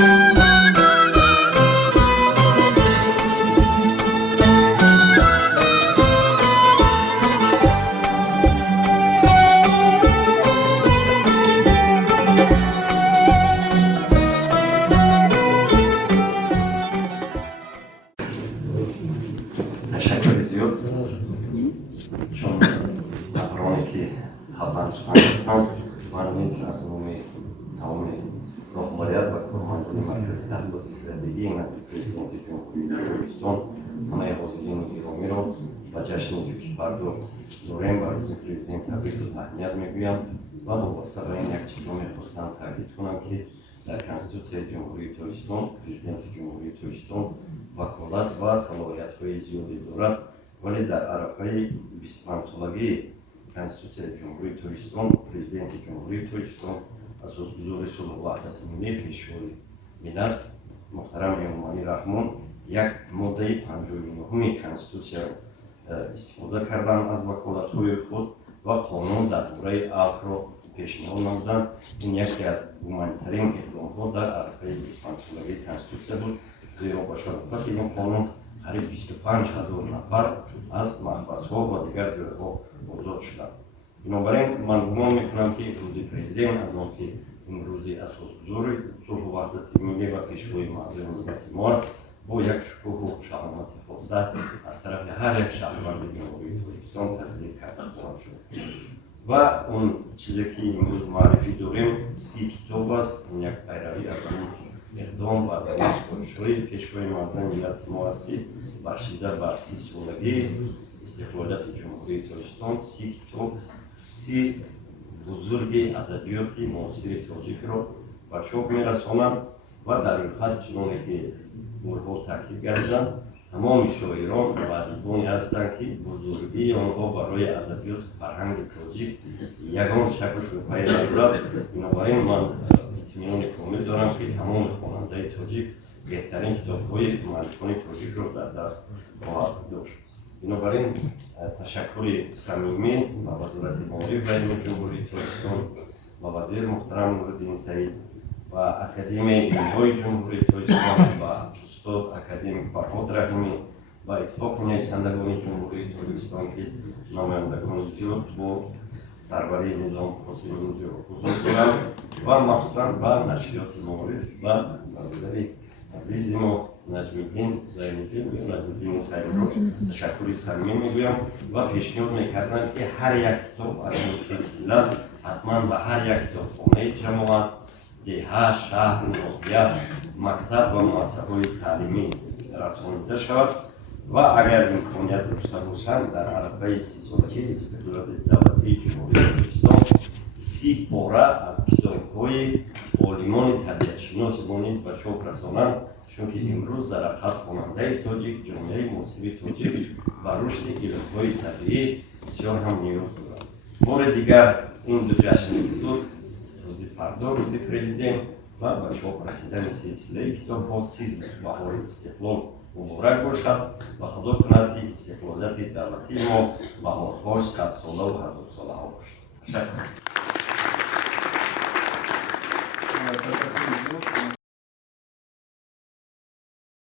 تشکر زیاد چون افرانی که خواهند سخن من نیز از نوع تمام رهبریت و کارمندان مرکز تحقیقات استراتژی نزد پرزیدنت جمهوری ترکمنستان همه حاضرین گرامی را و جشن فردا نوروز بر روز پرزیدنت تبریک و تهنیت میگویم و وابسته به این یک چیز را میخواستم تاکید کنم که در کنستیتوسیای جمهوری ترکمنستان پرزیدنت جمهوری ترکمنستان وکالت و صلاحیت‌های زیادی دارد، ولی در عرصه 25 سالگی کنستیتوسیای جمهوری ترکمنستان پرزیدنت جمهوری ترکمنستان اساسگذار صلح و وحدت ملی پیشوای ملت محترم امامی رحمان یک ماده 59 کنستیتوسیا استفاده کردند از وکالت‌های خود و قانون درباره عفو را پیشنهاد نمودند. این یکی از گمان‌ترین اقدام‌ها در عرصه 25 سالگی کنستیتوسیا بود، زیرا با شرافت این قانون قریب 25,000 نفر از محبس‌ها و دیگر جای‌ها آزاد شدند. بنابراین من گمان میکنم که روز پرزیدنت از آنکه امروز اساسگذار صلح و وحدت ملی و پیشوای مردم ملت ما است، با یک شکوه و شهامت خاصه از طرف هر یک شهروند جمهوری ترکمنستان تجلیل کرده خواهد شد. و اون چیزی که امروز معرفی داریم 30 کتاب است. این یک پیروی از اون اقدام و از اون سفارش‌های پیشوای معظم ملت ما است که بخشیده به 30 سالگی استقلالیت جمهوری ترکمنستان 30 کتاب 30 بزرگ ادبیات معاصر تاجیک را به چاپ می‌رسانند و در این خط چنانه که بارها تاکید کردند تمام شاعران و ادیبانی هستند که بزرگی آنها برای ادبیات فرهنگ تاجیک یگان شک و شبهه ندارد. بنابراین من اطمینان کامل دارم که تمام خواننده تاجیک بهترین کتاب‌های مؤلفان تاجیک را در دست خواهد داشت. بنابراین تشکر صمیمی به وزارت معارف و علم جمهوری ترکمنستان و وزیر محترم نورالدین سعید و اکادمی علم‌های جمهوری ترکمنستان و استاد اکادمیک فرهاد رحیمی و اتفاق نویسندگان جمهوری ترکمنستان که نمایندگان زیاد با سروری نظام خاصی اینجا حضور دارند و مخصوصا به نشریات معارف و برادر عزیز ما نجم‌الدین زین‌الدین و نجم‌الدین سعید را تشکر صمیمی میگویم و پیشنهاد میکردم که هر یک کتاب از این سلسله حتما به هر یک کتابخانه جماعت، دهه، شهر، ناحیه، مکتب و مؤسسه‌های تعلیمی رسانیده شود و اگر امکانیت داشته باشند در عرصه 30 سالگی استقلال دولتی جمهوری ترکمنستان 30 پاره از کتاب‌های عالمان طبیعت‌شناس ما نیز به چاپ رسانند، چون که امروز در حقیقت خواننده تاجیک جامعه موسیقی تاجیک و رشد علم‌های طبیعی بسیار هم نیاز دارد. بار دیگر این دو جشن بزرگ روز فردا روز پرزیدنت و به چاپ رسیدن سلسله کتاب‌ها 13 بهار استقلال مبارک باشد و خدا کند که استقلالیت دولتی ما بهارهاش 100 ساله و 1000 ساله ها باشد. تشکر.